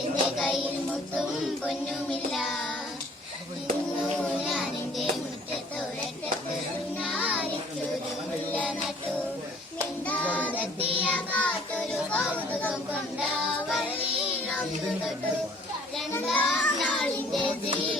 എന്റെ കയ്യിൽ മുത്തും പൊന്നുമില്ല. രണ്ടാം നാളിന്റെ ജീവനമിട്ട്